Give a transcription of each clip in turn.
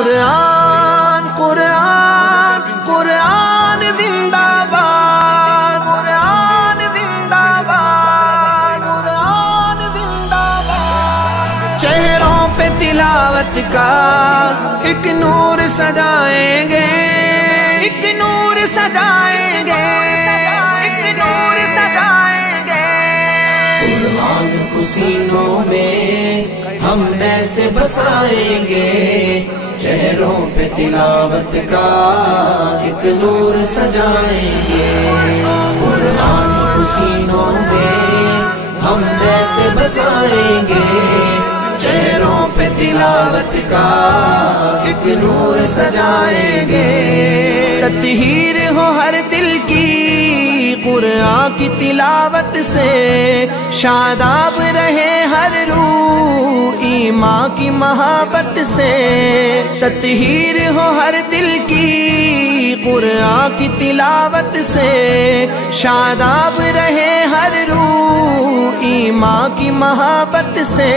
قرآن قرآن قرآن زندہ باد، قرآن زندہ باد، قرآن زندہ باد۔ چہروں پہ تلاوت کا ایک نور سجائیں گے، ایک نور سجائیں گے، ایک نور سجائیں گے۔ قرآن کو سینوں میں ہم ایسے بسائیں گے، چہروں پہ تلاوت کا ایک نور سجائیں گے۔ قرآن کو سینوں میں ہم ایسے بسائیں گے، چہروں پہ تلاوت کا ایک نور سجائیں گے۔ تطہیر ہو ہر دل کی قرآن کی تلاوت سے، شاداب رہے ہر روح ایمان کی محبت سے۔ تطہیر ہو ہر دل کی قرآن کی تلاوت سے، شاداب رہے ہر روح ایمان کی محبت سے،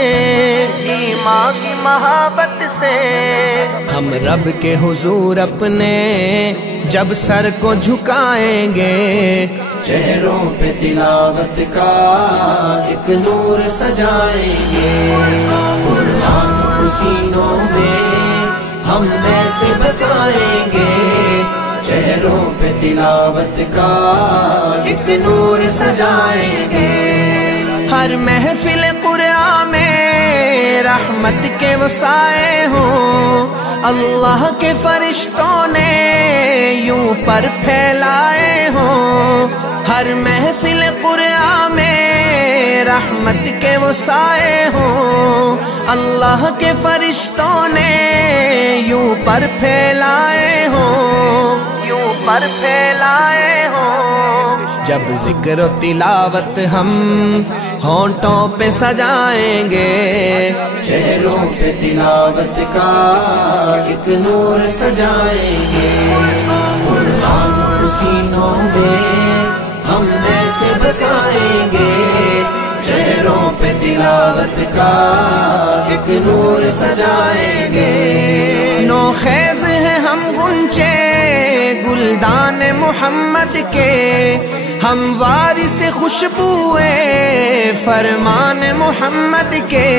ایمان کی محبت سے۔ ہم رب کے حضور اپنے جب سر کو جھکائیں گے، چہروں پہ تلاوت کا ایک نور سجائیں گے۔ قرآن کو سینوں میں ہم ایسے بسائیں گے، چہروں پہ تلاوت کا ایک نور سجائیں گے۔ ہر محفل قرآن میں رحمت کے وسائے ہوں، اللہ کے فرشتوں نے یوں پر پھیلائے ہوں۔ ہر محفل قرآن میں رحمت کے وسائے ہوں، اللہ کے فرشتوں نے یوں پر پھیلائے ہوں، یوں پر پھیلائے ہوں۔ جب ذکر و تلاوت ہم ہونٹوں پہ سجائیں گے، چہروں پہ تلاوت کا ایک نور سجائیں گے۔ قرآن کو سینوں میں ہم ایسے بسائیں گے، چہروں پہ تلاوت کا ایک نور سجائیں گے۔ نو خیز ہیں ہم غنچے گلدان محمد کے، ہم وارث خوشبوئے فرمان محمد کے۔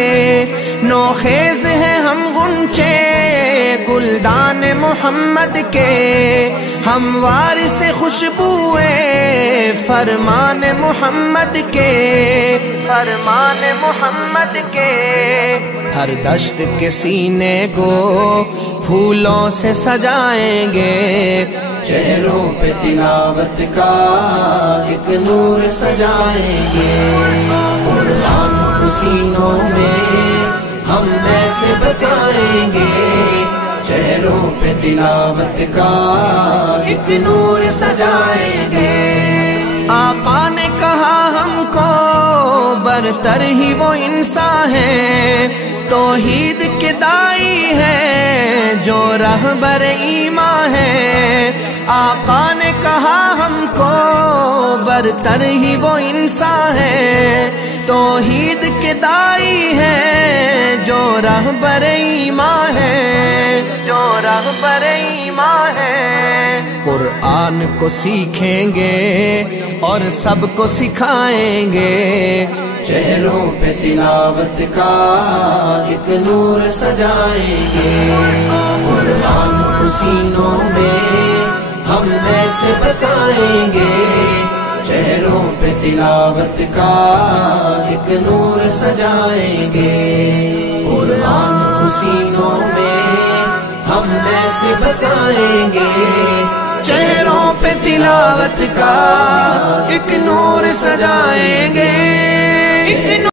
نو خیز ہیں ہم غنچے گلدان محمد کے، ہم وارث خوشبوئے فرمان محمد کے، فرمان محمد کے۔ ہر دشت کے سینے کو پھولوں سے سجائیں گے، چہروں پہ تلاوت کا ایک نور سجائیں گے۔ قرآن کو سینوں میں ہم ایسے بسائیں گے، چہروں پہ تلاوت کا ایک نور سجائیں گے۔ آقا نے کہا ہم کو برتر ہی وہ انسان ہے، توحید کے دائی ہے جو رہبر ایمان ہے۔ آقا نے کہا ہم کو برتر ہی وہ انسان ہے، توحید کے دائی ہے جو رہبر ایمان ہے، جو رہبر ایمان ہے۔ قرآن کو سیکھیں گے اور سب کو سکھائیں گے، چہروں پہ تلاوت کا ایک نور سجائیں گے۔ قرآن کو سینوں میں ہم ایسے بسائیں گے، چہروں پہ تلاوت کا ایک نور سجائیں گے۔ قرآن کو سینوں میں ہم ایسے بسائیں گے، چہروں پہ تلاوت کا ایک نور سجائیں گے۔